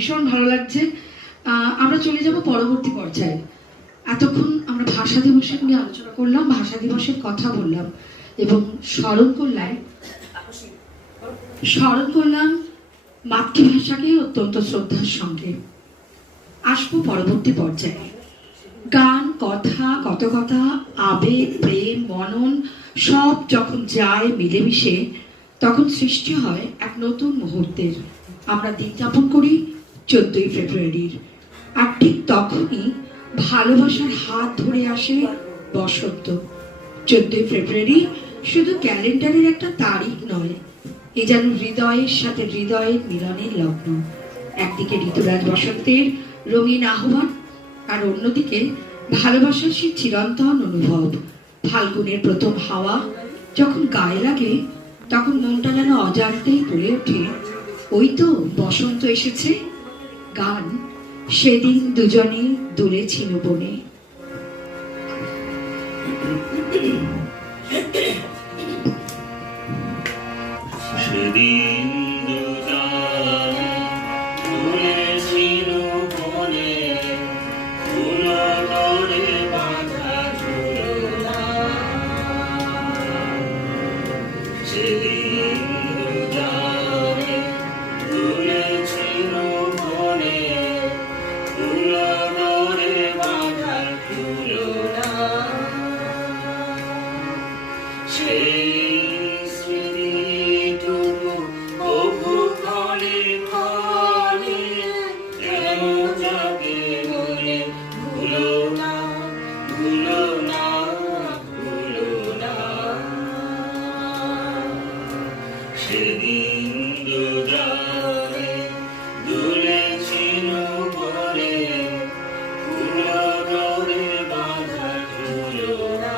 ভীষণ ভালো লাগছে। আমরা চলে যাব পরবর্তী পর্যায়ে। এতক্ষণ আমরা ভাষা দিবসের নিয়ে আলোচনা করলাম, ভাষা দিবসের কথা বললাম এবং স্মরণ করলাম মাতৃভাষাকে অত্যন্ত শ্রদ্ধার সঙ্গে। আসবো পরবর্তী পর্যায়ে। গান, কথা, কতকথা, আবেগ, প্রেম, মনন সব যখন যায় মিলেমিশে, তখন সৃষ্টি হয় এক নতুন মুহূর্তের। আমরা দিন যাপন করি 14ই ফেব্রুয়ারির। আর ঠিক তখনই ভালোবাসার হাত ধরে আসে বসন্ত। 14ই ফেব্রুয়ারি শুধু ক্যালেন্ডারের একটা তারিখ নয়, এ যেন হৃদয়ের সাথে হৃদয়ের মিলনের লগ্ন। একদিকে ঋতুরাজ বসন্তের রঙিন আহ্বান, আর অন্যদিকে ভালোবাসার সেই চিরন্তন অনুভব। ফাল্গুনের প্রথম হাওয়া যখন গায়ে লাগে, তখন মনটা যেন অজান্তেই বলে ওঠে, ওই তো বসন্ত এসেছে। গান সেদিন দুজনে দুলেছিল বনে। সেদিন দুজনে দুলেছিল বনে, ফুলরে বাঁধা ঝুলনা। সেদিন দুজনে দুলেছিল বনে, ফুলরে বাঁধা ঝুলনা। সেই সেদিন দুজনে দুলেছিল বনে, ফুলরে বাঁধা ঝুলনা।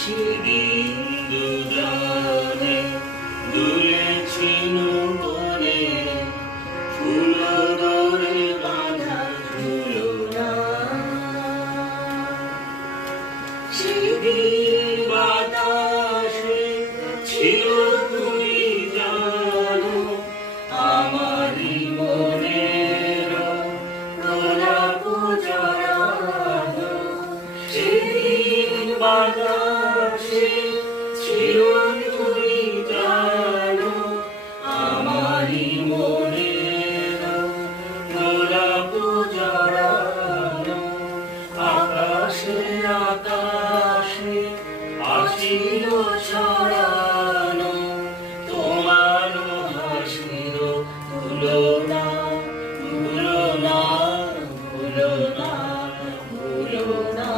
সেদিন দুজনে দুলেছিল বনে, ফুলরে বাঁধা ঝুলনা। সেদিন বাতাসে ছিল তুমি জানো, আমারই মনের গোলাপ জড়ানো। সেদিন বাতাসে ছিল তুমি জানো, আমারই মনের গোলাপ জড়ানো। আকাশে আকাশে আসিল ছড়ানো, তোমার হাসির তুলনা। তুলনা তুলনা তুলনা।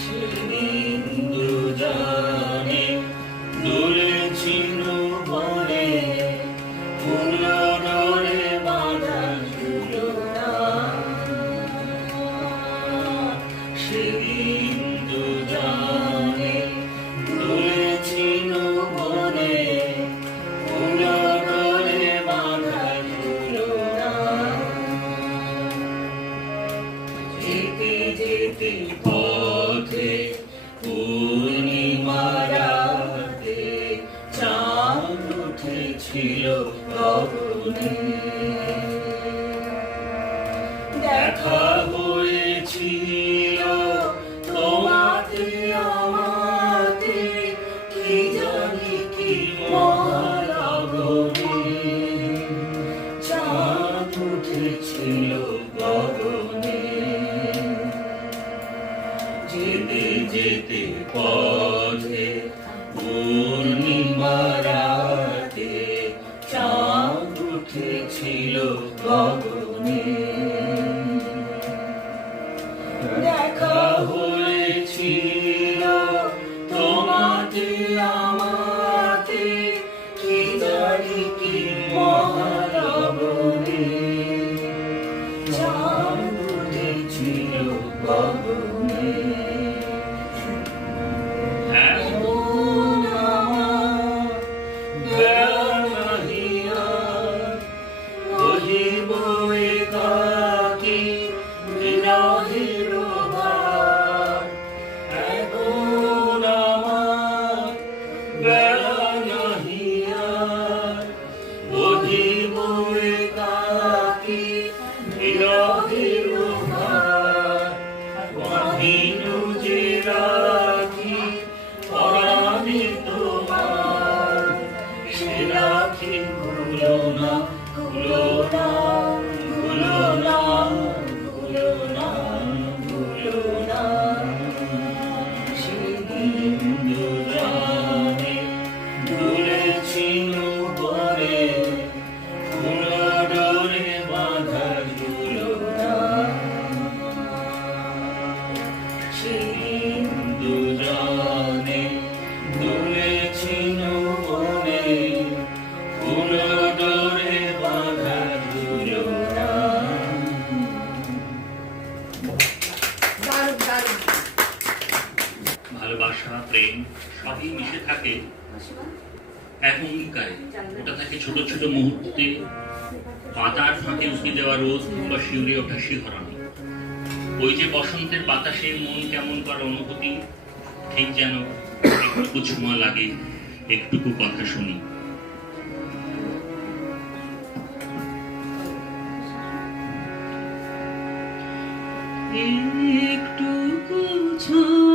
সেদিন দুজনে দুলেছিল বনে, ফুলরে বাঁধা ঝুলনা। সেদিন দুজনে দুলেছিল বনে, ফুলরে বাঁধা ঝুলনা। যেতে যেতে পথে পূর্ণিমা রাতে, চাঁদ উঠেছিল গগনে। দেখা হয়েছিল তোমাতে আমাতে, কি জানি কি মহালগনে। চাঁদ উঠেছিল গগনে। যেতে যেতে পথে পূর্ণিমা রাতে, চাঁদ উঠেছিল গগনে। দেখা হয়েছিল তোমাতে আমাতে, কি জানি কি মহালগনে। চাঁদ উঠেছিল গগনে। এমন আমার বেলা নাহিয়া, কহিব এ কথা সাথে ভুলো না, ভুলো না, ভুলো না, ভুলো না, ভুলো না। সেদিন দুজনে দুলেছিল পরে, ফুলো ডোরে বাঁধা ঝুলো না। সেদিন দুজনে দুলেছিল পরে, ফুলো ডোরে বাঁধা ঝুলো না। ভালোবাসা, প্রেম সবই মিশে থাকে এক অঙ্গীকারে। ওটা থাকে ছোট ছোট মুহূর্তে, পাতার ফাঁকে উঁকি দেওয়া রোদ কিংবা শিউরে ওঠা শিহরণে। ওই যে বসন্তের বাতাসে মন কেমন করা অনুভূতি, ঠিক যেন একটুকু ছোঁয়া লাগে, একটুকু কথা শুনি। একটুকু ছোঁয়া